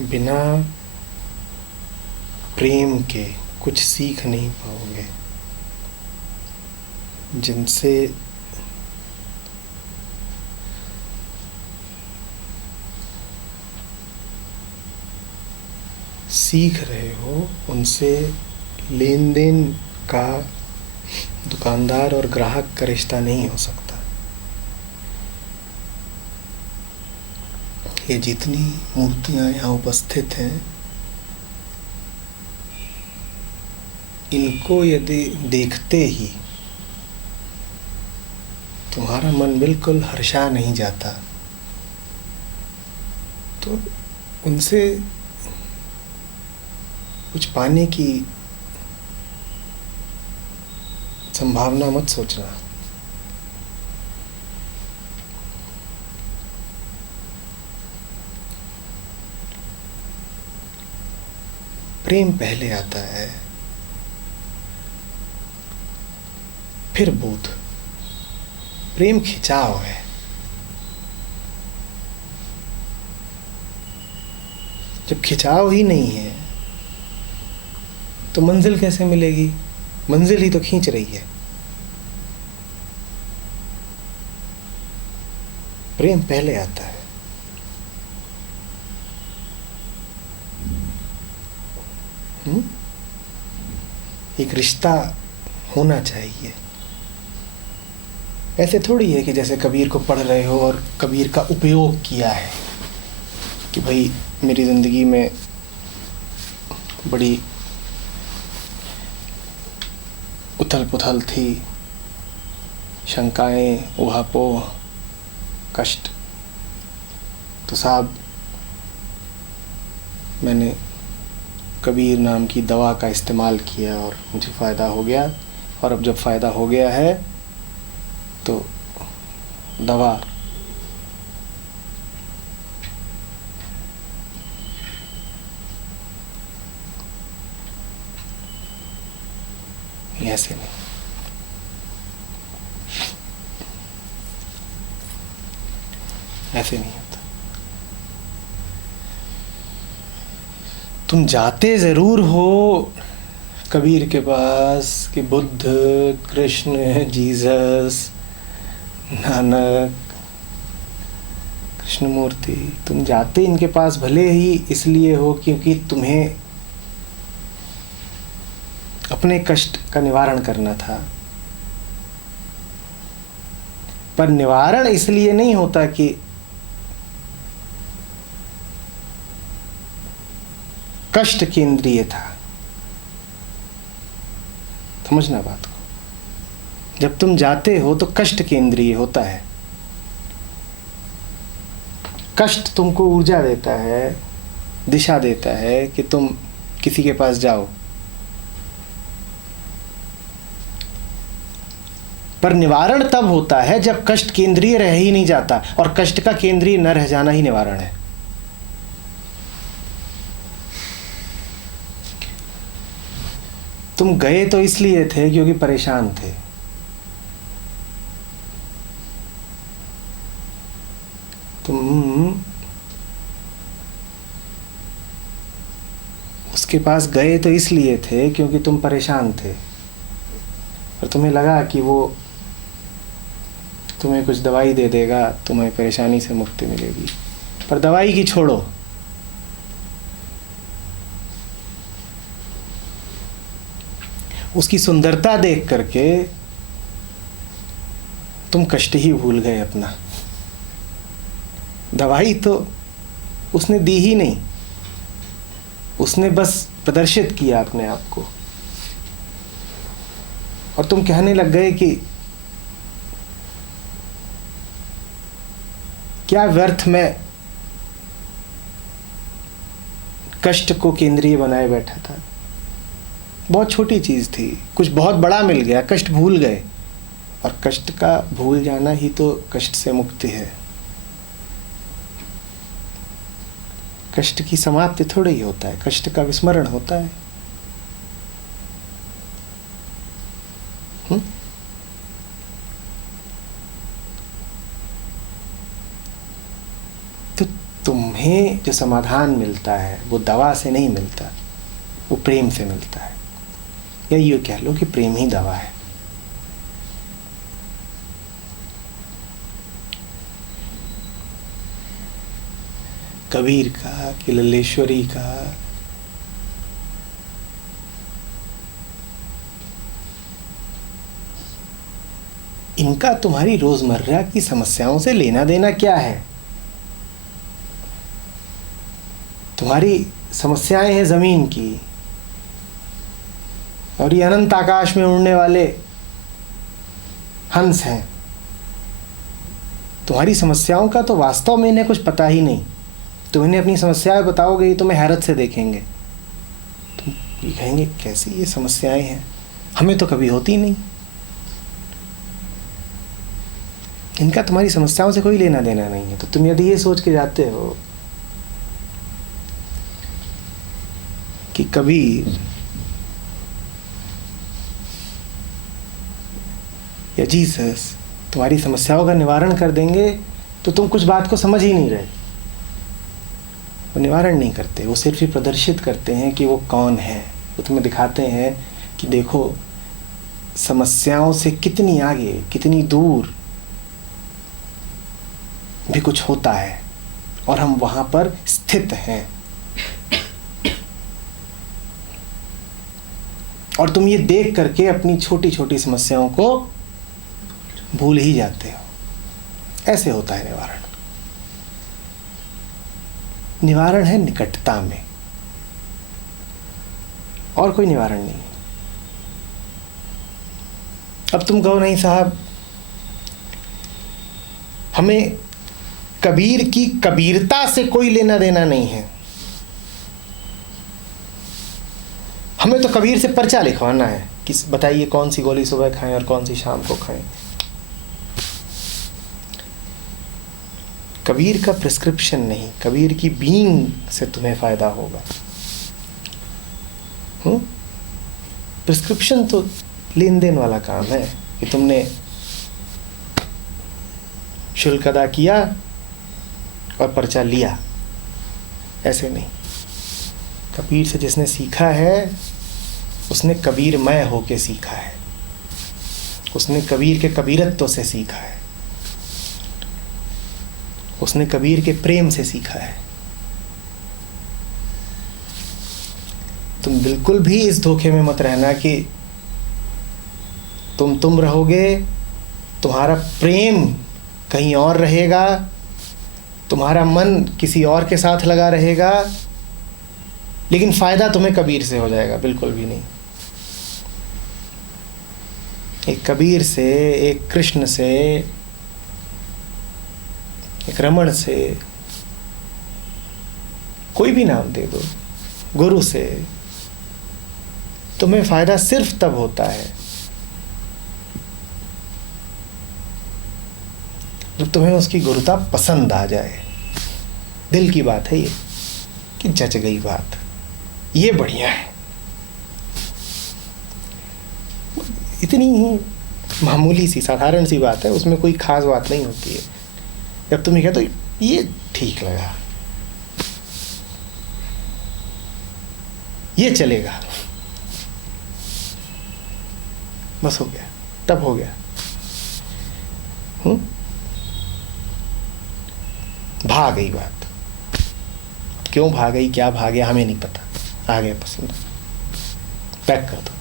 बिना प्रेम के कुछ सीख नहीं पाओगे, जिनसे सीख रहे हो उनसे लेन देन का दुकानदार और ग्राहक का रिश्ता नहीं हो सकता। ये जितनी मूर्तियां यहाँ उपस्थित हैं, इनको यदि देखते ही तुम्हारा मन बिल्कुल हर्षा नहीं जाता, तो उनसे कुछ पाने की संभावना मत सोचना। प्रेम पहले आता है, फिर बोध। प्रेम खिंचाव है। जब खिंचाव ही नहीं है तो मंजिल कैसे मिलेगी? मंजिल ही तो खींच रही है। प्रेम पहले आता है। एक रिश्ता होना चाहिए। ऐसे थोड़ी है कि जैसे कबीर को पढ़ रहे हो और कबीर का उपयोग किया है कि भाई मेरी ज़िंदगी में बड़ी उथल पुथल थी, शंकाएं, ऊहापोह, कष्ट, तो साहब मैंने कबीर नाम की दवा का इस्तेमाल किया और मुझे फ़ायदा हो गया, और अब जब फ़ायदा हो गया है तो दवा ऐसे नहीं। ऐसे नहीं होता। तुम जाते ज़रूर हो कबीर के पास कि बुद्ध, कृष्ण, जीसस, नानक, कृष्णमूर्ति, तुम जाते इनके पास भले ही इसलिए हो क्योंकि तुम्हें अपने कष्ट का निवारण करना था, पर निवारण इसलिए नहीं होता कि कष्ट केंद्रीय था। समझना बात को। जब तुम जाते हो तो कष्ट केंद्रीय होता है। कष्ट तुमको ऊर्जा देता है, दिशा देता है कि तुम किसी के पास जाओ, पर निवारण तब होता है जब कष्ट केंद्रीय रह ही नहीं जाता, और कष्ट का केंद्रीय न रह जाना ही निवारण है। तुम गए तो इसलिए थे क्योंकि परेशान थे। तुम उसके पास गए तो इसलिए थे क्योंकि तुम परेशान थे, और तुम्हें लगा कि वो तुम्हें कुछ दवाई दे देगा, तुम्हें परेशानी से मुक्ति मिलेगी। पर दवाई की छोड़ो, उसकी सुंदरता देख करके तुम कष्ट ही भूल गए अपना। दवाई तो उसने दी ही नहीं, उसने बस प्रदर्शित किया अपने आप को, और तुम कहने लग गए कि क्या व्यर्थ में कष्ट को केंद्रीय बनाए बैठा था। बहुत छोटी चीज थी, कुछ बहुत बड़ा मिल गया, कष्ट भूल गए, और कष्ट का भूल जाना ही तो कष्ट से मुक्ति है। कष्ट की समाप्ति थोड़ी ही होता है, कष्ट का विस्मरण होता है। तो तुम्हें जो समाधान मिलता है वो दवा से नहीं मिलता, वो प्रेम से मिलता है। या यूँ कह लो कि प्रेम ही दवा है। कबीर का कि लल्लेश्वरी का, इनका तुम्हारी रोजमर्रा की समस्याओं से लेना देना क्या है? तुम्हारी समस्याएं हैं जमीन की, और ये अनंत आकाश में उड़ने वाले हंस हैं। तुम्हारी समस्याओं का तो वास्तव में इन्हें कुछ पता ही नहीं। तुम इन्हें अपनी समस्याएं बताओगे, ये तुम्हें हैरत से देखेंगे। तुम ये कहेंगे कैसी ये समस्याएं हैं, हमें तो कभी होती नहीं। इनका तुम्हारी समस्याओं से कोई लेना देना नहीं है। तो तुम यदि ये सोच के जाते हो कि कबीर या जीसस तुम्हारी समस्याओं का निवारण कर देंगे, तो तुम कुछ बात को समझ ही नहीं रहे। वो निवारण नहीं करते, वो सिर्फ ही प्रदर्शित करते हैं कि वो कौन है। वो तुम्हें दिखाते हैं कि देखो समस्याओं से कितनी आगे, कितनी दूर भी कुछ होता है, और हम वहां पर स्थित हैं। और तुम ये देख करके अपनी छोटी छोटी समस्याओं को भूल ही जाते हो। ऐसे होता है निवारण। निवारण है निकटता में, और कोई निवारण नहीं। अब तुम कहो नहीं साहब, हमें कबीर की कबीरता से कोई लेना देना नहीं है, हमें तो कबीर से पर्चा लिखवाना है कि बताइए कौन सी गोली सुबह खाएं और कौन सी शाम को खाएं। कबीर का प्रिस्क्रिप्शन नहीं, कबीर की बीइंग से तुम्हें फायदा होगा। प्रिस्क्रिप्शन तो लेन देन वाला काम है कि तुमने शुल्क अदा किया और पर्चा लिया, ऐसे नहीं। कबीर से जिसने सीखा है उसने कबीरमय होके सीखा है, उसने कबीर के कबीरत्व से सीखा है, उसने कबीर के प्रेम से सीखा है। तुम बिल्कुल भी इस धोखे में मत रहना कि तुम रहोगे, तुम्हारा प्रेम कहीं और रहेगा, तुम्हारा मन किसी और के साथ लगा रहेगा, लेकिन फायदा तुम्हें कबीर से हो जाएगा। बिल्कुल भी नहीं। एक कबीर से, एक कृष्ण से, एक रमण से, कोई भी नाम दे दो, गुरु से, तुम्हें फायदा सिर्फ तब होता है जब तुम्हें उसकी गुरुता पसंद आ जाए। दिल की बात है ये कि जच गई बात, ये बढ़िया है। इतनी ही मामूली सी साधारण सी बात है, उसमें कोई खास बात नहीं होती है। जब तुम ये कहते हो ये ठीक लगा, ये चलेगा, बस हो गया, तब हो गया। भाग गई बात। क्यों भाग गई, क्या भाग गया, हमें नहीं पता। आ गया पसंद, पैक कर दो।